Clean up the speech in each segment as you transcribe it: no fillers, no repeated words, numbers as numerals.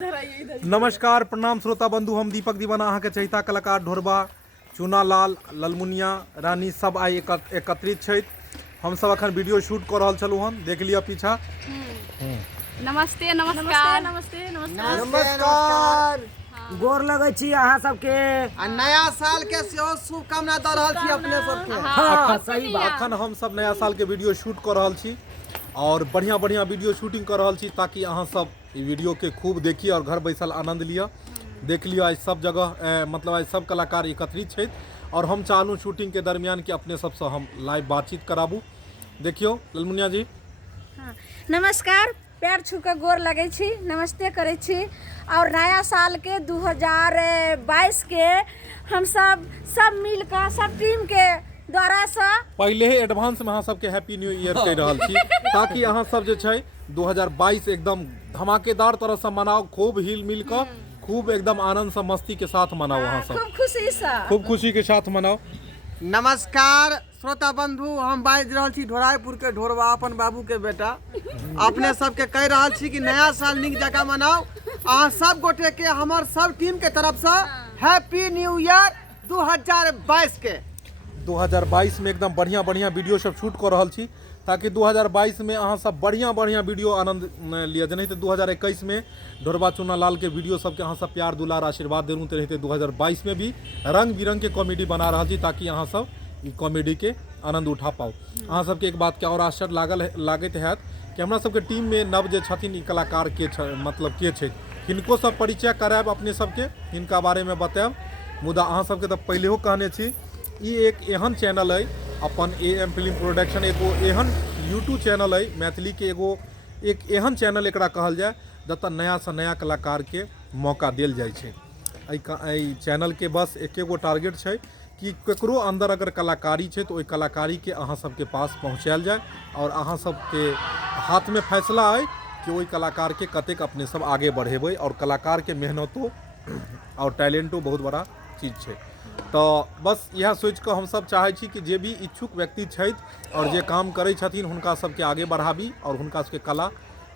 नमस्कार प्रणाम श्रोता बंधु, हम दीपक दीवाना अहाँ के चहिता कलाकार ढोरबा चूना लाल ललमुनिया रानी सब आई एकत्रित छथि। हम सब अखन वीडियो शूट कर रहल छलू हन, देख लिया पीछा। नमस्ते नमस्कार नमस्ते नमस्कार गोर लगे छी अहाँ सबके नया साल के शुभकामना दे रहल छी अपने सबके। हाँ सही बात। अखन हम सब नया साल के वीडियो शूट कर रहल छी और बढ़िया बढ़िया वीडियो शूटिंग कर रहल छी ताकि अहाँ सब ई वीडियो के खूब देखिए और घर बैसल आनंद लिया। देख लिया आज सब जगह मतलब आज सब कलाकार एकत्रित छथि और हम चाहलूँ शूटिंग के दरमियान कि अपने सबसे हम लाइव बातचीत कराबू। देखियो ललमुनिया जी। हाँ, नमस्कार, पैर छू के गोर लगे छी, नमस्ते करे छी। और नया साल के 2022 के हम सब मिलकर सब टीम के द्वारा से पहले ही एडवांस में अहाँ सबके हैप्पी न्यू ईयर कह रहल छी ताकि अहाँ सब जे छै 2022 एकदम धमाकेदार तरह से मनाओ, खूब हिल मिल कर खूब एकदम आनंद से मस्ती के साथ मनाओ। अहाँ सब खूब खुशी के साथ मनाओ। नमस्कार श्रोता बंधु, हम बाजि रहल छी ढोराईपुर के ढोरबा, अपन बाबू के बेटा। अपने सबके कह रहल छी कि नया साल नीक जकाँ मनाओ। अहाँ सब गोटे के हमर सब टीम के तरफ से हैप्पी न्यू ईयर 2022 के। 2022 में एकदम बढ़िया बढ़िया वीडियो सब शूट कर रहल छी ताकि 2022 में अहाँ सब बढ़िया बढ़िया वीडियो आनंद लिया। जने 2021 में ढोरबा चूना लाल के वीडियो सबके अहाँ सब प्यार दुलार आशीर्वाद देलू तो रहते 2022 में भी रंग बिरंग के कॉमेडी बना रहा छी ताकि अहाँ सब ई कॉमेडी के आनंद उठा पाओ। अहाँ सबके एक बात के और आश्चर्य लागत हैत कि हमरा सबके टीम में नव जे छथिन ई कलाकार के मतलब के छै, हिनको सब परिचय करायब अपने सबके, हिनका बारे में बतायब। मुदा अहाँ सबके तो पहले कहने छी ई एक एहन चैनल है अपन AM फिल्म प्रोडक्शन, एगो एहन यूट्यूब चैनल है मैथिली के, एगो एक एहन चैनल एकरा कहल जाए जतऽ नया से नया कलाकार के मौका देल जाए छै। एहि चैनल के बस एकेगो टारगेट छै कि ककरो अंदर अगर कलाकारी छै तो ओहि कलाकारी के अहाँ सबके पास पहुँचायल जाए और अहाँ सबके हाथ में फैसला है कि ओहि कलाकार के कतेक अपने सब आगे बढ़ेबै। और कलाकार के मेहनतो और टैलेंटो बहुत बड़ा चीज छै। तो बस यह सोच कर हम सब चाहे छी कि जे भी इच्छुक व्यक्ति छथि और जे काम करै छथिन हुनका सबके आगे बढ़ाबी और हुनका सबके कला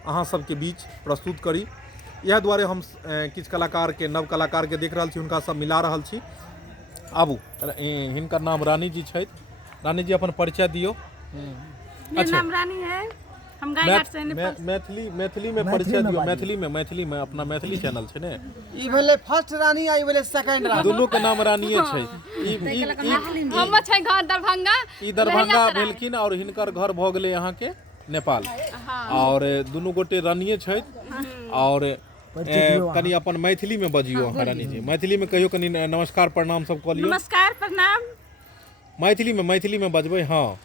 अहाँ सबके बीच प्रस्तुत करी। यह द्वारे हम किछु कलाकार के नव कलाकार के देख रहल छी, हुनका सब मिला रहल छी। आबू, हिनकर नाम रानी जी छथि। रानी जी अपन परिचय दियो। मेरा नाम रानी है, हम गायघाट से मैथिली में परिचय दियो। मैथिली में अपना मैथिली चैनल छै ने, ई भेले फर्स्ट रानी आ ई भेले सेकंड रानी, दोनों के नाम रानीए छै। हम छै घर दरभंगा, ई दरभंगा भेलखिन और हिनकर घर भ गेलै अहाँ के नेपाल। और दुनू गोटे रानीए छथि। और कनी अपन मैथिली में बजियो अहाँ रानी जी, मैथिली में कहियो कनी नमस्कार प्रणाम सब कह लियो। नमस्कार प्रणाम मैथिली में बजबै। हाँ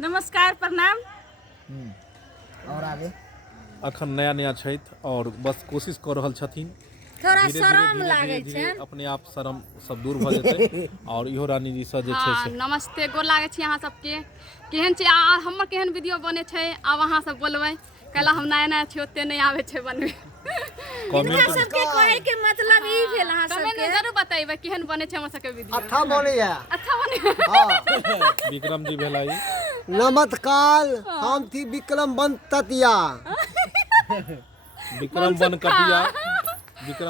नमस्कार प्रणाम। और आगे अखन नया नया छथि और बस कोशिश कर रहल छथिन, थोड़ा शर्म लागे छै, अपने आप शर्म सब दूर भ जेतै। और इहो रानी जी से जे छै से नमस्ते, गोर लागे छी अहाँ सबके। केहन छै आ हमर केहन वीडियो बने छै आब अहाँ सब बोलबै, कैला हम नया नया छी ओते नहीं आवे छै बनबे। इनका सबके कहे के मतलब ई भेल अहाँ कमेंट में सबके जरूर बताइबै केहन बने छै हमर सबके वीडियो। अच्छा बोले है। अच्छा बने। विक्रम जी भेलाई। नमस्कार, हम थी विक्रम बनततिया। विक्रम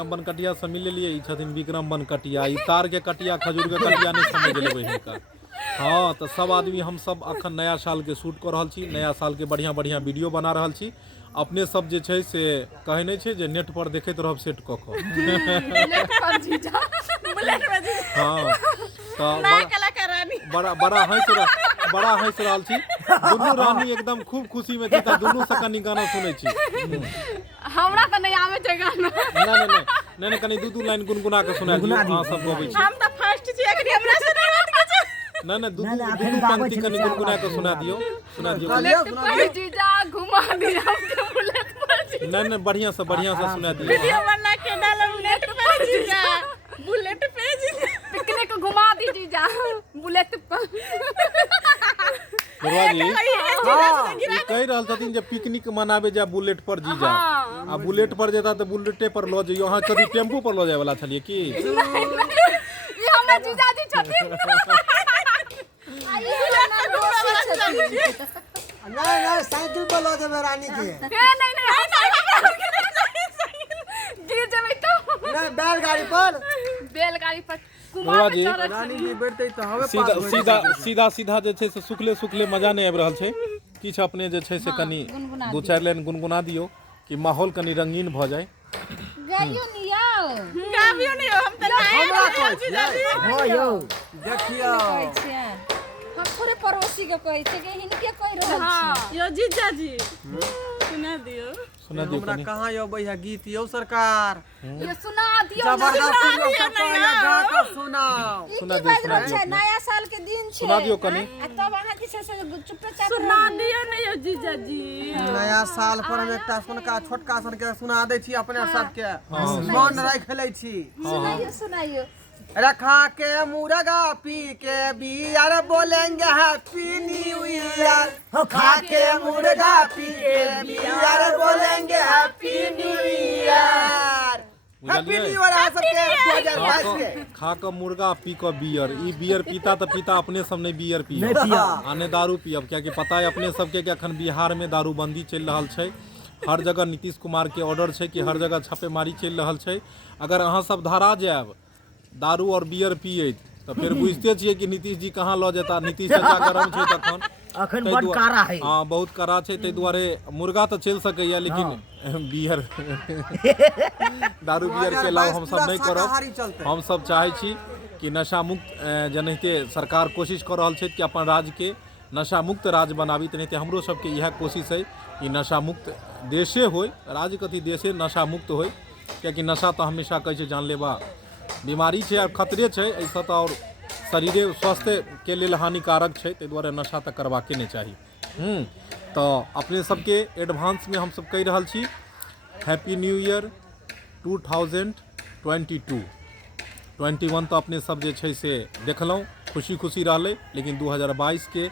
बनकटिया से मिल लिए। ई छथिन विक्रम बनकटिया। ई तार के कटिया खजूर के कटिया नहीं समझ लेबै हिनका। हाँ तो सब आदमी हम सब अखन नया साल के शूट कर रहल छी, नया साल के बढ़िया बढ़िया वीडियो बना रहल छी। अपने सब जे छै से कहे नहीं छै जे नेट पर देखैत रहब सेट क के। हाँ तो बड़ा हंस रहल छी। दुनू रानी एकदम खूब खुशी में थी, दुनू से कनी गाना सुनै छी। हमरा त नहीं आवे छै गाना। नहीं कनी दू लाइन गुनगुना के सुना दियो। अहाँ सब गबै छी। हम त फर्स्ट छी, एकरी हमरा से नहीं बात के छै। नहीं दू पंक्ति कनी गुनगुना के सुना दियो। जीजा घुमा दिया हमके बुलेट पर जीजा। नहीं बढ़िया से सुना दियो। वीडियो बना के डालो बुलेट पर जीजा, बुलेट पे जीजा, पिकनिक घुमा दी जीजा बुलेट पर। जी कह रहल छथिन जे पिकनिक मनाबे जा बुलेट पर जीजा। आ बुलेट पर जेता तो बुलेटे पर लो जइयो। अहाँ कभी टेम्पू पर लो जाए वाला छलिए की? ई हमर जीजा जी छथिन। नहीं साइकिल पर लो जाबे रानी के। नहीं गिर नहीं बैलगाड़ी पर बैलगाड़ी पर बउआ कुमार जी, में चढ़ल रानी छी। जी बैठते तो हवे सीधा पास सीधा सीधा सीधा जे छै से सुखले सुखले मजा नहि आबि रहल छै। किछु अपने जे छै से कनि दू चारि लाइन गुनगुना दियौ कि माहौल कनि रंगीन भऽ जाए। गाइयो नियो गाबियो नहीं हो, हम तो हमरा कहै छियै हाँ यौ देखियो कहै छियै हम पूरे पड़ोसी के कहै छियै कि हिनके कहि रहल छी। यो जीजा जी सुना दियो। सुना दियौ हमरा कनि। कहाँ यो भैया गीत यो सरकार ये सुना दियो ना। जबरदस्ती लोग सब पहले गा के सुनाओ। ई सुना की दियौ, बाजि सुना रहल दियौ छै? अपने। नया साल के दिन छै। सुना दियौ कनि। आ तब अहाँ जे छै से चुपचाप सुना दियो ना यो जीजा जी। नया साल पर हम एकटा सुनका छोटका सन के सुना दै छी अपने सबके मन राख लै छी। सुनाइयो सुनाइयो। रखा के मुर्गा पी के बियर बोलेंगे हैप्पी न्यू ईयर। खा के मुर्गा पी के बियर बोलेंगे happy new year. Happy new year आप सबके 2022 के। खा कऽ मुर्गा पी कऽ बियर, ई बियर पीता तऽ पीता, अपने सब नहीं बियर नहीं पियब पिया। आ नहि दारू पियब, कियाकि पता है अपने सबके कि अखन बिहार में दारूबंदी चलि रहल छै। हर जगह नीतीश कुमार के ऑर्डर छै कि हर जगह छापेमारी चलि रहल छै। अगर अहाँ सब धरा जायब दारू और बियर पियत तऽ फिर बुझते छियै कि नीतीश जी कहाँ लऽ जेता। नीतीश चाचा गरम छै तखन। अखन ताहि बड़ दुआ- कारा है। हाँ बहुत कड़ा छै, ताहि दुआरे मुर्गा तऽ चलि सकैया लेकिन बियर दारू बियर के अलावा हम सब नहीं शाकाहारी करब। चलतै। हम सब चाहै छी कि नशा मुक्त जेनाहिते सरकार कोशिश कऽ रहल छै कि अपन राज्य के नशा मुक्त राज्य बनाबी, तेनाहिते हमरो सबके इएह कोशिश है कि नशा मुक्त देशे होय, राज्य कथी देशे नशा मुक्त होय। कियाकि नशा तऽ हमेशा कहै छै जानलेवा बीमारी छै और खतरे छै, एहिसँ तऽ और शरीरे स्वास्थ्य के लेल हानिकारक छै, ताहि दुआरे नशा तऽ करबाके नहि चाही। तऽ अपने सबके एडवांस में हम सब कहि रहल छी हैप्पी न्यू ईयर 2022। 21 तऽ अपने सब जे छै से देखलहुँ, खुशी खुशी रहलै, लेकिन 2022 के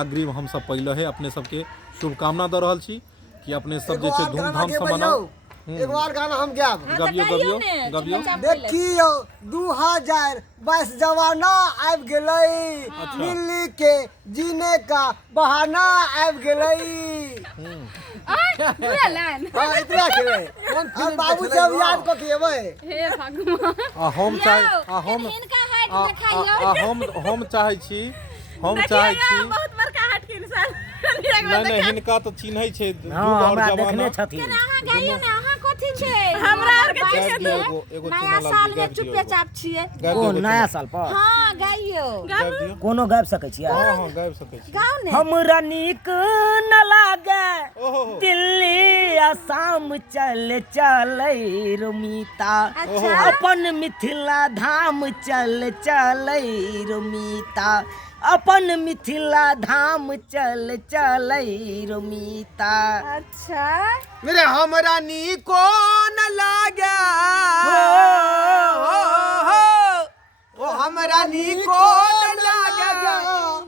अग्रिम हम सब पहिले है अपने सबके शुभकामना दऽ रहल छी कि अपने सब जे छै धूमधाम से मनाउ। एगो और गाना हम गायब। गबियो गबियो गबियो। देखियो 2022 जमाना आबि गेलै, मिली के जीने का बहाना आबि गेलै। पूरा लाइन। हाँ इतना खेले हम बाबू से अब याद कऽ के एबै। हे भगवान। आ हम चाहे आ हम हिनका हाइट आ- देखाइयो। आ हम चाहै छी बहुत बड़का हाट के इंसान। नहीं हिनका तो चिन्है छै हाँ युग और हमरा जमाना। देखने छथिन। अहाँ गाइयो ना, अहाँ कथी छै? हमरा आर के गाबि दियौ एगो नया चुनाव साल गाबि में दियौ चुपे चाप छियै। गाबि ओ दियौ नया साल पर हाँ गाइयो। गाबि दियौ। कोनो गाबि सकै छियै? हाँ गाबि सकै छी। गाओ ने। हमरा नीक न लागे ओहो दिल्ली आसाम चल चलै रुमीता। अच्छा। अपन मिथिला धाम चल चलै रुमीता। अपन मिथिला धाम चल चलै रुमीता। अच्छा। मेरे हमरा नीको न लागे ओ हमरा नीको न लागे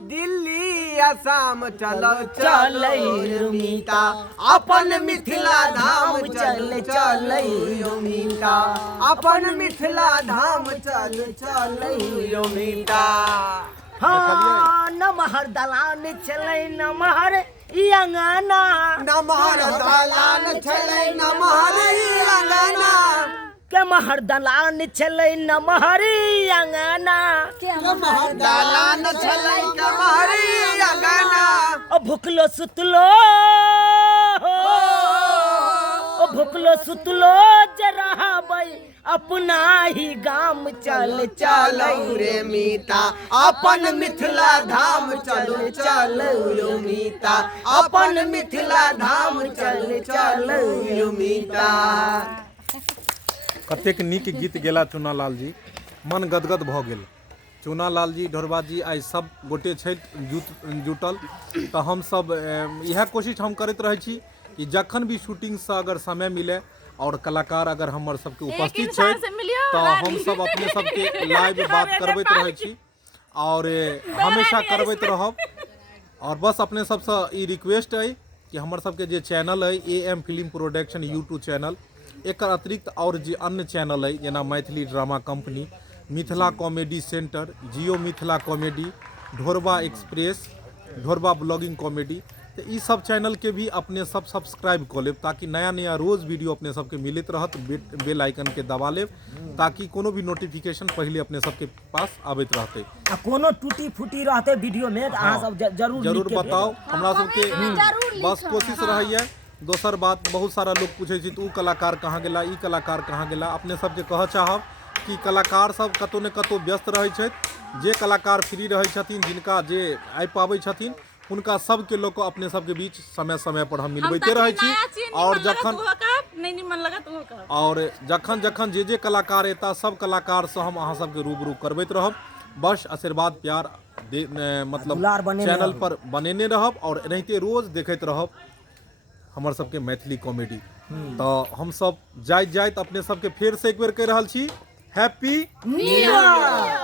दिल्ली आसाम चलो चलै रुमीता। अपन मिथिला धाम चल चलै रुमीता। अपन मिथिला धाम चल चलै रुमीता। हाँ नमहर दलान चलै नमहर ई अंगना। नमहर दलान छलै नमहर अंगना। केमहर दलान चलै नमहर ई अंगना। नमहर दलान छलै कमहर अंगना। ओ भुखलो सुतलो ओ भुखलो सुतलो जे रहबै अपना ही गाम चल चलै रे मीता अपन मिथिला धाम चलू चलू मीता। अपन मिथिला धाम चल चलू मीता। कतेक नीक गीत गेला चुनालाल जी, मन गदगद भऽ गेल। चुनालाल जी ढोरबा जी आइ सब गोटे छथि जुटल, तऽ हमसब इएह कोशिश हम करैत रहै छी कि जखन भी शूटिंगसँ अगर समय मिले और कलाकार अगर हमर सबके उपस्थित इंसान छथि से मिलियो तऽ रानी। हम सब अपने सबके लाइव बात करबैत रहै छी और हमेशा करबैत रहब। और बस अपने सबसँ ई रिक्वेस्ट अइ कि हमर सबके जे चैनल अइ AM film production YouTube channel, एकर अतिरिक्त और जे अन्य चैनल अइ जेना Maithili drama company, Mithila comedy centre, Jio Mithila comedy, Dhorba express, Dhorba blogging comedy, तो ई सब चैनल के भी अपने सब सब्सक्राइब कर लेब ताकि नया नया रोज वीडियो अपने सबके मिलत रहत। बेल आइकन के दबा लेब ताकि कोनो भी नोटिफिकेशन पहले अपने सबके पास आबैत रहते। आ कोनो टूटी फूटी रहते वीडियो में तो अहाँ सब जरूर लिख जरूर के बताओ भेजब। हमरा सबके जरूर बस कोशिश रहैया। दोसर बात बहुत सारा लोग पूछे छी उ कलाकार कहाँ गेला, ई कलाकार कहाँ गेला। अपने सबके कह चाहब कि कलाकार सब कतौ ने कतौ व्यस्त रहै छथि। जे कलाकार फ्री रहै छथिन, जिनका जे आबि पाबै छथिन, हुनका सबके लोग अपने सबके बीच समय समय पर हम मिलबैते रहै छी। और जखन नहीं निमन लगा तो कहो। और जखन जखन जे कलाकार एता सब कलाकार से हम अहाँ सबके रूबरू करबैत रहब। बस आशीर्वाद प्यार मतलब दुलार बनेने चैनल रहब। पर बनेने रहब और एनाहिते रोज देखैत रहब हमर सबके मैथिली कॉमेडी। तो हम सब जाइत अपने सबके फेर से एक बेर कहि रहल छी हैप्पी न्यू ईयर।